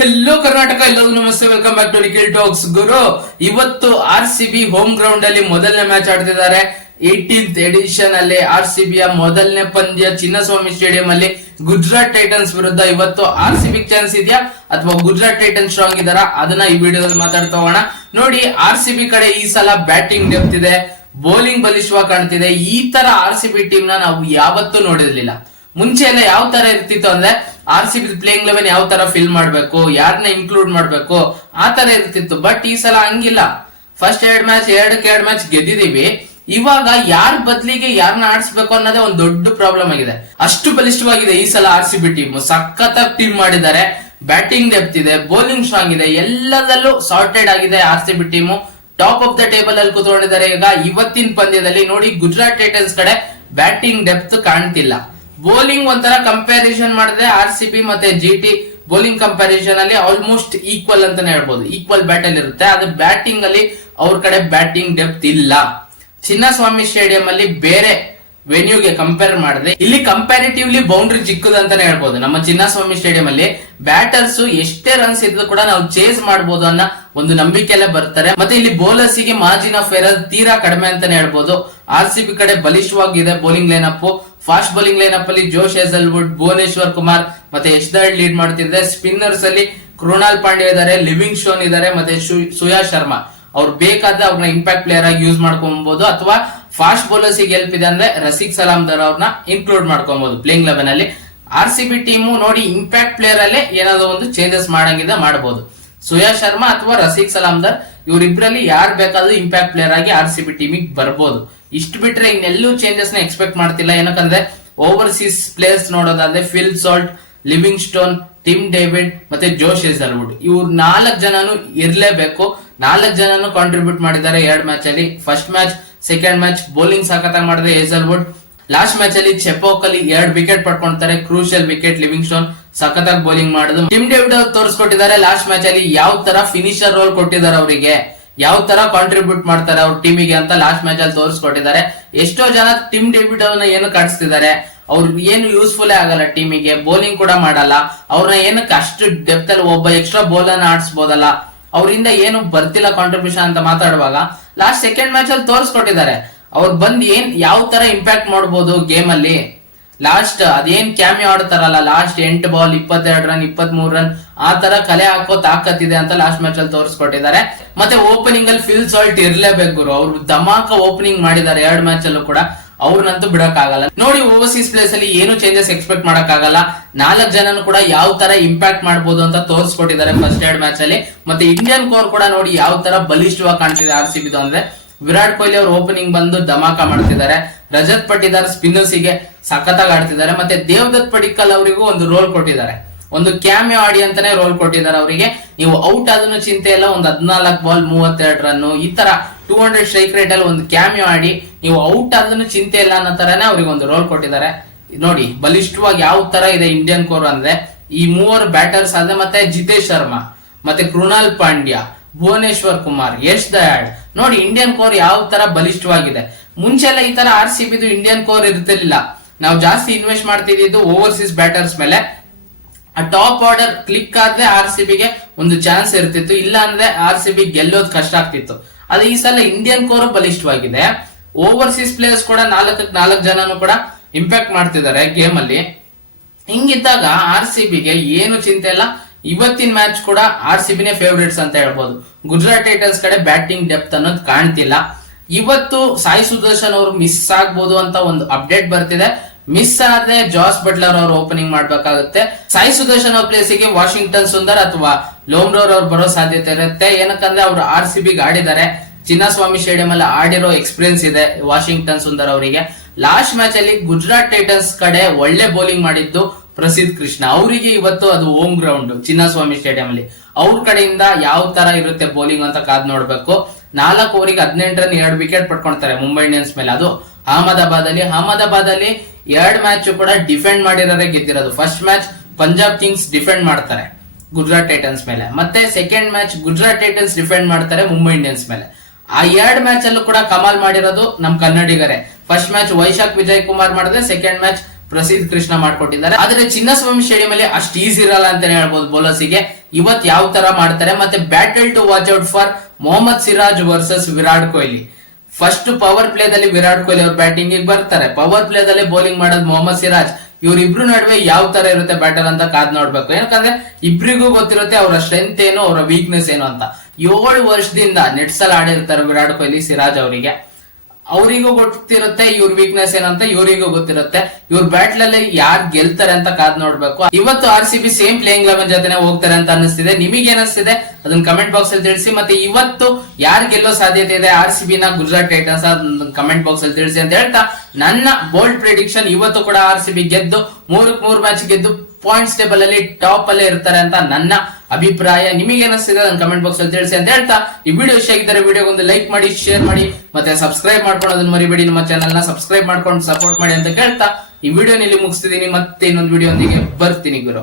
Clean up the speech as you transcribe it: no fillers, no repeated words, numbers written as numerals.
Hello Karnataka, ಎಲ್ಲರಿಗೂ ನಮಸ್ತೆ. Welcome back to Nikhil talks. ಗುರು, ಇವತ್ತು RCB ಹೋಮ್ ಗ್ರೌಂಡ್ ಅಲ್ಲಿ ಮೊದಲನೇ ಮ್ಯಾಚ್ ಆಡ್ತಿದ್ದಾರೆ. 18th ಎಡಿಷನ್ ಅಲ್ಲಿ RCB ಯ ಮೊದಲನೇ ಪಂದ್ಯ ಚಿನ್ನಸ್ವಾಮಿ ಸ್ಟೇಡಿಯಂ ಅಲ್ಲಿ ಗುಜರಾತ್ ಟೈಟನ್ಸ್ ವಿರುದ್ಧ. ಇವತ್ತು RCB ಚಾನ್ಸ್ ಇದೆಯಾ ಅಥವಾ ಗುಜರಾತ್ ಟೈಟನ್ಸ್ ಸ್ಟ್ರಾಂಗ್ ಇದಾರ, ಅದನ್ನ ಈ ವಿಡಿಯೋದಲ್ಲಿ ಮಾತಾಡ್ತಾ ಹೋಗೋಣ. ನೋಡಿ, RCB ಕಡೆ ಈ ಸಲ ಬ್ಯಾಟಿಂಗ್ ಡೆಪ್ತ್ ಇದೆ, ಬೌಲಿಂಗ್ ಬಲಿಷ್ಠವಾಗಿ ಕಾಣ್ತಿದೆ. ಈ ತರ RCB ಟೀಮ್ ನ ನಾವು ಯಾವತ್ತೂ ನೋಡಿರ್ಲಿಲ್ಲ. ಮುಂಚೆ ಎಲ್ಲ ಯಾವ ತರ ಇರ್ತಿತ್ತು ಅಂದ್ರೆ RCB ಪ್ಲೇಯಿಂಗ್ ಲೆವೆನ್ ಯಾವ ತರ ಫಿಲ್ ಮಾಡ್ಬೇಕು, ಯಾರನ್ನ ಇನ್ಕ್ಲೂಡ್ ಮಾಡ್ಬೇಕು, ಆ ತರ ಇರ್ತಿತ್ತು. ಬಟ್ ಈ ಸಲ ಹಂಗಿಲ್ಲ. ಫಸ್ಟ್ ಎರಡಕ್ಕೆ ಮ್ಯಾಚ್ ಗೆದ್ದಿದೀವಿ. ಇವಾಗ ಯಾರ ಬದ್ಲಿಗೆ ಯಾರನ್ನ ಆಡಿಸ್ಬೇಕು ಅನ್ನೋದೇ ಒಂದು ದೊಡ್ಡ ಪ್ರಾಬ್ಲಮ್ ಆಗಿದೆ. ಅಷ್ಟು ಬಲಿಷ್ಠವಾಗಿದೆ ಈ ಸಲ RCB ಟೀಮ್. ಸಖತ್ತಾಗಿ ಟೀಮ್ ಮಾಡಿದ್ದಾರೆ. ಬ್ಯಾಟಿಂಗ್ ಡೆಪ್ತ್ ಇದೆ, ಬೌಲಿಂಗ್ ಸ್ಟ್ರಾಂಗ್ ಇದೆ, ಎಲ್ಲದಲ್ಲೂ ಸಾರ್ಟೆಡ್ ಆಗಿದೆ. RCB team top of the table ಅಲ್ಲಿ ಕೂತ್ಕೊಂಡಿದ್ದಾರೆ. ಈಗ ಇವತ್ತಿನ ಪಂದ್ಯದಲ್ಲಿ ನೋಡಿ, ಗುಜರಾತ್ ಟೈಟನ್ಸ್ ಕಡೆ ಬ್ಯಾಟಿಂಗ್ ಡೆಪ್ತ್ ಕಾಣ್ತಿಲ್ಲ. ಬೌಲಿಂಗ್ ಒಂಥರ ಕಂಪ್ಯಾರಿಸನ್ ಮಾಡಿದ್ರೆ RCB ಮತ್ತೆ GT ಬೌಲಿಂಗ್ ಕಂಪ್ಯಾರಿಸನ್ ಅಲ್ಲಿ ಆಲ್ಮೋಸ್ಟ್ ಈಕ್ವಲ್ ಅಂತಾನೆ ಹೇಳ್ಬೋದು. ಈಕ್ವಲ್ ಬ್ಯಾಟಲ್ ಇರುತ್ತೆ. ಅದು ಬ್ಯಾಟಿಂಗ್ ಅಲ್ಲಿ ಅವ್ರ ಕಡೆ ಬ್ಯಾಟಿಂಗ್ ಡೆಪ್ತ್ ಇಲ್ಲ. ಚಿನ್ನಸ್ವಾಮಿ ಸ್ಟೇಡಿಯಂ ಅಲ್ಲಿ ಬೇರೆ ವೆನ್ಯೂಗೆ ಕಂಪೇರ್ ಮಾಡಿದ್ರೆ ಇಲ್ಲಿ ಕಂಪ್ಯಾರಿಟಿವ್ಲಿ ಬೌಂಡ್ರಿ ಚಿಕ್ಕದಂತಾನೆ ಹೇಳ್ಬೋದು. ನಮ್ಮ ಚಿನ್ನಸ್ವಾಮಿ ಸ್ಟೇಡಿಯಂ ಅಲ್ಲಿ ಬ್ಯಾಟರ್ಸ್ ಎಷ್ಟೇ ರನ್ಸ್ ಇದ್ರು ಕೂಡ ನಾವು ಚೇಸ್ ಮಾಡಬಹುದು ಅನ್ನೋ ಒಂದು ನಂಬಿಕೆಯಲ್ಲೇ ಬರ್ತಾರೆ. ಮತ್ತೆ ಇಲ್ಲಿ ಬೌಲರ್ಸ್ ಗೆ ಮಾರ್ಜಿನ್ ಆಫ್ ಎರರ್ ತೀರಾ ಕಡಿಮೆ ಅಂತಾನೆ ಹೇಳ್ಬೋದು. RCB ಕಡೆ ಬಲಿಷ್ಠವಾಗಿದೆ bowling lineup. Fast bowling lineup ಅಲ್ಲಿ ಜೋಶ್ ಹೇಜಲ್ವುಡ್, ಭುವನೇಶ್ವರ್ ಕುಮಾರ್ ಮತ್ತೆ ಯಶ್ದಳ್ ಲೀಡ್ ಮಾಡ್ತಿದ್ದಾರೆ. ಸ್ಪಿನ್ನರ್ಸ್ ಅಲ್ಲಿ ಕೃಣಾಲ್ ಪಾಂಡ್ಯ ಇದಾರೆ, ಲಿವಿಂಗ್ ಸ್ಟೋನ್ ಇದಾರೆ, ಮತ್ತೆ ಸುಯಾ ಶರ್ಮಾ. ಅವ್ರು ಬೇಕಾದ್ರೆ ಅವ್ರನ್ನ ಇಂಪ್ಯಾಕ್ಟ್ ಪ್ಲೇಯರ್ ಆಗಿ ಯೂಸ್ ಮಾಡ್ಕೊಬಹುದು, ಅಥವಾ ಫಾಸ್ಟ್ ಬೌಲರ್ಸ್ ಗೆ ಹೆಲ್ಪ್ ಇದೆ ಅಂದ್ರೆ ರಸಿಕ್ ಸಲಾಮ್ದರ್ ಅವ್ರನ್ನ ಇನ್ಕ್ಲೂಡ್ ಮಾಡ್ಕೊಬಹುದು ಪ್ಲೇಯಿಂಗ್ ಲೆವೆನ್ ಅಲ್ಲಿ. RCB ಟೀಮು ನೋಡಿ, ಇಂಪ್ಯಾಕ್ಟ್ ಪ್ಲೇಯರ್ ಅಲ್ಲೇ ಏನಾದ್ರು ಒಂದು ಚೇಂಜಸ್ ಮಾಡಂಗಿದೆ ಮಾಡಬಹುದು. ಸುಯಾ ಶರ್ಮಾ ಅಥವಾ ರಸಿಕ್ ಸಲಾಮ್ದರ್ ಇವರಿಬ್ರಲ್ಲಿ ಯಾರು ಬೇಕಾದ್ರೂ ಇಂಪ್ಯಾಕ್ಟ್ ಪ್ಲೇಯರ್ ಆಗಿ RCB ಟೀಮಿಗೆ ಬರ್ಬೋದು. ಇಷ್ಟು ಬಿಟ್ರೆ ಇನ್ನೆಲ್ಲೂ ಚೇಂಜಸ್ ನ ಎಕ್ಸ್ಪೆಕ್ಟ್ ಮಾಡ್ತಿಲ್ಲ. ಏನಕ್ಕಂದ್ರೆ ಓವರ್ಸೀಸ್ ಪ್ಲೇಯರ್ಸ್ ನೋಡೋದಾದ್ರೆ Phil Salt, Livingstone, Tim David ಮತ್ತೆ ಜೋಶ್ ಹೇಜಲ್ವುಡ್, ಇವ್ರು 4 ಜನನು ಇರ್ಲೇಬೇಕು. 4 ಜನನು ಕಾಂಟ್ರಿಬ್ಯೂಟ್ ಮಾಡಿದ್ದಾರೆ 2 ಮ್ಯಾಚ್ ಅಲ್ಲಿ. First match, second match bowling ಸಖತ್ತಾಗಿ ಮಾಡಿದೆ ಹೇಜಲ್ವುಡ್. ಲಾಸ್ಟ್ ಮ್ಯಾಚ್ ಅಲ್ಲಿ ಚೆಪೋಕ್ ಅಲ್ಲಿ 2 ವಿಕೆಟ್ ಪಡ್ಕೊಂತಾರೆ, ಕ್ರೂಷಿಯಲ್ ವಿಕೆಟ್. ಲಿವಿಂಗ್ ಸ್ಟೋನ್ ಸಖತ್ತಾಗಿ ಬೌಲಿಂಗ್ ಮಾಡುದು. ಟಿಮ್ ಡೇವಿಡ್ ಅವ್ರು ತೋರಿಸ್ಕೊಟ್ಟಿದ್ದಾರೆ ಲಾಸ್ಟ್ ಮ್ಯಾಚ್ ಅಲ್ಲಿ ಯಾವ ತರ ಫಿನಿಶರ್ ರೋಲ್ ಕೊಟ್ಟಿದ್ದಾರೆ ಅವರಿಗೆ, ಯಾವ ತರ ಕಾಂಟ್ರಿಬ್ಯೂಟ್ ಮಾಡ್ತಾರೆ ಅವ್ರ ಟೀಮಿಗೆ ಅಂತ ಲಾಸ್ಟ್ ಮ್ಯಾಚ್ ಅಲ್ಲಿ ತೋರಿಸ್ಕೊಟ್ಟಿದ್ದಾರೆ. ಎಷ್ಟೋ ಜನ ಟಿಮ್ ಡೇವಿಡ್ ಅವ್ರನ್ನ ಏನು ಕಾಣಿಸ್ತಿದ್ದಾರೆ, ಅವ್ರು ಏನು ಯೂಸ್ಫುಲ್ ಆಗಲ್ಲ ಟೀಮಿಗೆ, ಬೌಲಿಂಗ್ ಕೂಡ ಮಾಡಲ್ಲ. ಅವ್ರನ್ನ ಏನಕ್ಕೆ ಅಷ್ಟು ಡೆಪ್ತ್ ಅಲ್ಲಿ ಒಬ್ಬ ಎಕ್ಸ್ಟ್ರಾ ಬೌಲರ್ ಆಡಿಸಬಹುದಲ್ಲ, ಅವರಿಂದ ಏನು ಬರ್ತಿಲ್ಲ ಕಾಂಟ್ರಿಬ್ಯೂಷನ್ ಅಂತ ಮಾತಾಡುವಾಗ ಲಾಸ್ಟ್ ಸೆಕೆಂಡ್ ಮ್ಯಾಚ್ ಅಲ್ಲಿ ತೋರಿಸ್ಕೊಟ್ಟಿದ್ದಾರೆ ಅವ್ರು ಬಂದ್ ಯಾವ ತರ ಇಂಪ್ಯಾಕ್ಟ್ ಮಾಡಬಹುದು ಗೇಮ್ ಅಲ್ಲಿ. ಲಾಸ್ಟ್ ಅದೇನ್ ಕ್ಯಾಮಿಯೋ ಆಡ್ತಾರಲ್ಲ, ಲಾಸ್ಟ್ 8 ಬಾಲ್ 22 ರನ್ 23 ರನ್ ಆ ತರ ಕಲೆ ಹಾಕೋ ತಾಕತ್ತಿದೆ ಅಂತ ಲಾಸ್ಟ್ ಮ್ಯಾಚ್ ಅಲ್ಲಿ ತೋರಿಸ್ಕೊಟ್ಟಿದ್ದಾರೆ. ಮತ್ತೆ ಓಪನಿಂಗ್ ಅಲ್ಲಿ ಫಿಲ್ ಸಾಲ್ಟ್ ಇರ್ಲೇಬೇಕು ಗುರು. ಅವ್ರು ಧಮಾಕ ಓಪನಿಂಗ್ ಮಾಡಿದ್ದಾರೆ 2 ಮ್ಯಾಚ್ ಅಲ್ಲೂ ಕೂಡ. ಅವ್ರನ್ನಂತೂ ಬಿಡಕ್ ಆಗಲ್ಲ. ನೋಡಿ, ಓವರ್ಸೀಸ್ ಪ್ಲೇಸ್ ಅಲ್ಲಿ ಏನು ಚೇಂಜಸ್ ಎಕ್ಸ್ಪೆಕ್ಟ್ ಮಾಡಕ್ ಆಗಲ್ಲ. 4 ಜನನು ಕೂಡ ಯಾವ ತರ ಇಂಪ್ಯಾಕ್ಟ್ ಮಾಡಬಹುದು ಅಂತ ತೋರಿಸ್ಕೊಟ್ಟಿದ್ದಾರೆ ಫಸ್ಟ್ 2 ಮ್ಯಾಚ್ ಅಲ್ಲಿ. ಮತ್ತೆ ಇಂಡಿಯನ್ ಕೋರ್ ಕೂಡ ನೋಡಿ ಯಾವ ತರ ಬಲಿಷ್ಠವಾಗಿ ಕಾಣ್ತಿದೆ RCB ಅಂದ್ರೆ. ವಿರಾಟ್ ಕೊಹ್ಲಿ ಅವರು ಓಪನಿಂಗ್ ಬಂದು ಧಮಾಕ ಮಾಡ್ತಿದ್ದಾರೆ. ರಜತ್ ಪಟಿದಾರ್ ಸ್ಪಿನ್ನರ್ಸ್ ಗೆ ಸಖತ್ತಾಗಿ ಆಡ್ತಿದ್ದಾರೆ. ಮತ್ತೆ ದೇವದತ್ ಪಡಿಕ್ಕಲ್ ಅವರಿಗೂ ಒಂದು ರೋಲ್ ಕೊಟ್ಟಿದ್ದಾರೆ, ಒಂದು ಕ್ಯಾಮಿಯೋ ಆಡಿ ಅಂತಾನೆ ರೋಲ್ ಕೊಟ್ಟಿದ್ದಾರೆ ಅವರಿಗೆ. ನೀವು ಔಟ್ ಆದ್ರೂ ಚಿಂತೆ ಇಲ್ಲ, ಒಂದು 14 ಬಾಲ್ 32 ರನ್ ಈ ತರ 200 ಸ್ಟ್ರೈಕ್ ರೇಟ್ ಅಲ್ಲಿ ಒಂದು ಕ್ಯಾಮಿಯೋ ಆಡಿ ನೀವು ಔಟ್ ಆದ್ರೂ ಚಿಂತೆ ಇಲ್ಲ ಅನ್ನೋ ತರನೇ ಅವ್ರಿಗೆ ಒಂದು ರೋಲ್ ಕೊಟ್ಟಿದ್ದಾರೆ. ನೋಡಿ ಬಲಿಷ್ಠವಾಗಿ ಯಾವ ತರ ಇದೆ ಇಂಡಿಯನ್ ಕೋರ್ ಅಂದ್ರೆ. ಈ 3 ಬ್ಯಾಟರ್ಸ್ ಆದ್ರೆ ಮತ್ತೆ ಜಿತೇಶ್ ಶರ್ಮಾ, ಮತ್ತೆ ಕೃಣಾಲ್ ಪಾಂಡ್ಯ, ಭುವನೇಶ್ವರ್ ಕುಮಾರ್, ಯಶ್ ದಯಾಳ್. ನೋಡಿ ಇಂಡಿಯನ್ ಕೋರ್ ಯಾವ ತರ ಬಲಿಷ್ಠವಾಗಿದೆ. ಮುಂಚೆಲ್ಲ ಈ ತರ RCB ಇಂಡಿಯನ್ ಕೋರ್ ಇರ್ತಿರ್ಲಿಲ್ಲ. ನಾವು ಜಾಸ್ತಿ ಇನ್ವೆಸ್ಟ್ ಮಾಡ್ತಿದ್ದು ಓವರ್ಸೀಸ್ ಬ್ಯಾಟರ್ಸ್ ಮೇಲೆ. ಆ ಟಾಪ್ ಆರ್ಡರ್ ಕ್ಲಿಕ್ ಆದ್ರೆ RCB ಗೆ ಒಂದು ಚಾನ್ಸ್ ಇರ್ತಿತ್ತು, ಇಲ್ಲ ಅಂದ್ರೆ RCB ಗೆಲ್ಲೋದು ಕಷ್ಟ ಆಗ್ತಿತ್ತು. ಅದು ಈ ಸಲ ಇಂಡಿಯನ್ ಕೋರ್ ಬಲಿಷ್ಠವಾಗಿದೆ. ಓವರ್ಸೀಸ್ ಪ್ಲೇಯರ್ಸ್ ಕೂಡ 4 ಜನನು ಕೂಡ ಇಂಪ್ಯಾಕ್ಟ್ ಮಾಡ್ತಿದ್ದಾರೆ ಗೇಮ್ ಅಲ್ಲಿ. ಹಿಂಗಿದ್ದಾಗ RCB ಗೆ ಏನು ಚಿಂತೆ ಇಲ್ಲ. ಇವತ್ತಿನ ಮ್ಯಾಚ್ ಕೂಡ RCB ನೇ ಫೇವರೇಟ್ಸ್ ಅಂತ ಹೇಳ್ಬೋದು. ಗುಜರಾತ್ ಟೈಟನ್ಸ್ ಕಡೆ ಬ್ಯಾಟಿಂಗ್ ಡೆಪ್ತ್ ಅನ್ನೋದು ಕಾಣ್ತಿಲ್ಲ. ಇವತ್ತು ಸಾಯಿ ಸುದರ್ಶನ್ ಅವರು ಮಿಸ್ ಆಗ್ಬೋದು ಅಂತ ಒಂದು ಅಪ್ಡೇಟ್ ಬರ್ತಿದೆ. ಮಿಸ್ ಆದ್ರೆ ಜಾಸ್ ಬಟ್ಲರ್ ಅವರು ಓಪನಿಂಗ್ ಮಾಡ್ಬೇಕಾಗುತ್ತೆ. ಸಾಯಿ ಸುದರ್ಶನ್ ಅವ್ರ ಪ್ಲೇಸಿಗೆ ವಾಷಿಂಗ್ಟನ್ ಸುಂದರ್ ಅಥವಾ ಲೋಮ್ರೋರ್ ಅವ್ರು ಬರೋ ಸಾಧ್ಯತೆ ಇರುತ್ತೆ. ಏನಕ್ಕಂದ್ರೆ ಅವರು RCB ಗೆ ಆಡಿದ್ದಾರೆ, ಚಿನ್ನಸ್ವಾಮಿ ಸ್ಟೇಡಿಯಂ ಅಲ್ಲಿ ಆಡಿರೋ ಎಕ್ಸ್ಪೀರಿಯನ್ಸ್ ಇದೆ ವಾಷಿಂಗ್ಟನ್ ಸುಂದರ್ ಅವರಿಗೆ. ಲಾಸ್ಟ್ ಮ್ಯಾಚ್ ಅಲ್ಲಿ ಗುಜರಾತ್ ಟೈಟನ್ಸ್ ಕಡೆ ಒಳ್ಳೆ ಬೌಲಿಂಗ್ ಮಾಡಿದ್ದು ಪ್ರಸಿದ್ಧ ಕೃಷ್ಣ ಅವರಿಗೆ. ಇವತ್ತು ಅದು ಹೋಮ್ ಗ್ರೌಂಡ್ ಚಿನ್ನಸ್ವಾಮಿ ಸ್ಟೇಡಿಯಂ ಅಲ್ಲಿ. ಅವ್ರ ಕಡೆಯಿಂದ ಯಾವ ತರ ಇರುತ್ತೆ ಬೌಲಿಂಗ್ ಅಂತ ಕಾದ್ ನೋಡ್ಬೇಕು. 4 ಓವರಿಗೆ 18 ರನ್ 2 ವಿಕೆಟ್ ಪಡ್ಕೊಳ್ತಾರೆ ಮುಂಬೈ ಇಂಡಿಯನ್ಸ್ ಮೇಲೆ. ಅದು ಅಹಮದಾಬಾದ್ ಅಲ್ಲಿ 2 ಮ್ಯಾಚ್ ಕೂಡ ಡಿಫೆಂಡ್ ಮಾಡಿರೋರೆ ಗೆದ್ದಿರೋದು. First match Punjab Kings defend ಮಾಡ್ತಾರೆ ಗುಜರಾತ್ ಟೈಟನ್ಸ್ ಮೇಲೆ, ಮತ್ತೆ second match Gujarat Titans defend ಮಾಡ್ತಾರೆ ಮುಂಬೈ ಇಂಡಿಯನ್ಸ್ ಮೇಲೆ. ಆ 2 ಮ್ಯಾಚ್ ಅಲ್ಲೂ ಕೂಡ ಕಮಾಲ್ ಮಾಡಿರೋದು ನಮ್ ಕನ್ನಡಿಗರೇ. ಫಸ್ಟ್ ಮ್ಯಾಚ್ ವೈಶಾಖ್ ವಿಜಯ್ ಕುಮಾರ್ ಮಾಡಿದ್ರೆ, ಸೆಕೆಂಡ್ ಮ್ಯಾಚ್ ಪ್ರಸಿದ್ಧ ಕೃಷ್ಣ ಮಾಡ್ಕೊಟ್ಟಿದ್ದಾರೆ. ಆದ್ರೆ ಚಿನ್ನಸ್ವಾಮಿ ಸ್ಟೇಡಿಯಂ ಅಲ್ಲಿ ಅಷ್ಟು ಈಸಿ ಇರಲ್ಲ ಅಂತಾನೆ ಹೇಳ್ಬೋದು ಬೌಲರ್ಸ್ಗೆ. ಇವತ್ ಯಾವ ತರ ಮಾಡ್ತಾರೆ ಮತ್ತೆ battle to watch out for Mohammed Siraj versus Virat Kohli. First power play ದಲ್ಲಿ ವಿರಾಟ್ ಕೊಹ್ಲಿ ಅವ್ರ ಬ್ಯಾಟಿಂಗ್ ಬರ್ತಾರೆ, ಪವರ್ ಪ್ಲೇ ದಲ್ಲಿ ಬೌಲಿಂಗ್ ಮಾಡೋದು ಮೊಹಮ್ಮದ್ ಸಿರಾಜ್. ಇವ್ರಿಬ್ರು ನಡುವೆ ಯಾವ ತರ ಇರುತ್ತೆ ಬ್ಯಾಟಲ್ ಅಂತ ಕಾದ್ ನೋಡ್ಬೇಕು. ಯಾಕಂದ್ರೆ ಇಬ್ರಿಗೂ ಗೊತ್ತಿರುತ್ತೆ ಅವರ ಸ್ಟ್ರೆಂತ್ ಏನು, ಅವರ ವೀಕ್ನೆಸ್ ಏನು ಅಂತ. 7 ವರ್ಷದಿಂದ ನೆಟ್ಸಲ್ ಆಡಿರ್ತಾರೆ ವಿರಾಟ್ ಕೊಹ್ಲಿ ಸಿರಾಜ್ ಅವರಿಗೆ. ಅವರಿಗೂ ಗೊತ್ತಿರುತ್ತೆ ಇವ್ರ ವೀಕ್ನೆಸ್ ಏನಂತ, ಇವರಿಗೂ ಗೊತ್ತಿರುತ್ತೆ. ಇವ್ರ ಬ್ಯಾಟ್ಲ್ ಅಲ್ಲಿ ಯಾರು ಗೆಲ್ತಾರೆ ಅಂತ ಕಾದ್ ನೋಡ್ಬೇಕು. ಇವತ್ತು RCB ಸೇಮ್ ಪ್ಲೇಯಿಂಗ್ 11 ಜೊತೆ ಹೋಗ್ತಾರೆ ಅಂತ ಅನಿಸ್ತಿದೆ. ನಿಮಗೆ ಏನಿಸ್ತಿದೆ ಅದನ್ನ ಕಮೆಂಟ್ ಬಾಕ್ಸ್ ಅಲ್ಲಿ ತಿಳಿಸಿ. ಮತ್ತೆ ಇವತ್ತು ಯಾರು ಗೆಲ್ಲೋ ಸಾಧ್ಯತೆ ಇದೆ RCB ನ ಗುಜರಾತ್ ಟೈಟನ್ಸ್ ಕಮೆಂಟ್ ಬಾಕ್ಸ್ ಅಲ್ಲಿ ತಿಳಿಸಿ ಅಂತ ಹೇಳ್ತಾ, ನನ್ನ ಬೋಲ್ಡ್ ಪ್ರಿಡಿಕ್ಷನ್ ಇವತ್ತು ಕೂಡ RCB ಗೆದ್ದು 3 ಮ್ಯಾಚ್ ಗೆದ್ದು ಪಾಯಿಂಟ್ಸ್ ಟೇಬಲ್ ಅಲ್ಲಿ ಟಾಪ್ ಅಲ್ಲೇ ಇರ್ತಾರೆ ಅಂತ ನನ್ನ ಅಭಿಪ್ರಾಯ. ನಿಮಗೆ ಏನಿಸ್ತಿದೆ ಅದನ್ನ ಕಮೆಂಟ್ ಬಾಕ್ಸ್ ಅಲ್ಲಿ ತಿಳಿಸಿ ಅಂತ ಹೇಳ್ತಾ, ಈ ವಿಡಿಯೋ ಇಷ್ಟ ಆಗಿದ್ದರೆ ವಿಡಿಯೋಗೊಂದು ಲೈಕ್ ಮಾಡಿ, ಶೇರ್ ಮಾಡಿ, ಮತ್ತೆ ಸಬ್ಸ್ಕ್ರೈಬ್ ಮಾಡ್ಕೊಳ್ಳೋದನ್ನ ಮರಿಬೇಡಿ. ನಮ್ಮ ಚಾನೆಲ್ ನ ಸಬ್ಸ್ಕ್ರೈಬ್ ಮಾಡ್ಕೊಂಡು ಸಪೋರ್ಟ್ ಮಾಡಿ ಅಂತ ಕೇಳ್ತಾ ಈ ವಿಡಿಯೋ ಇಲ್ಲಿ ಮುಗಿಸ್ತಿದೀನಿ. ಮತ್ತೆ ಇನ್ನೊಂದು ವಿಡಿಯೋ ಒಂದಿಗೆ ಬರ್ತೀನಿ ಗುರು.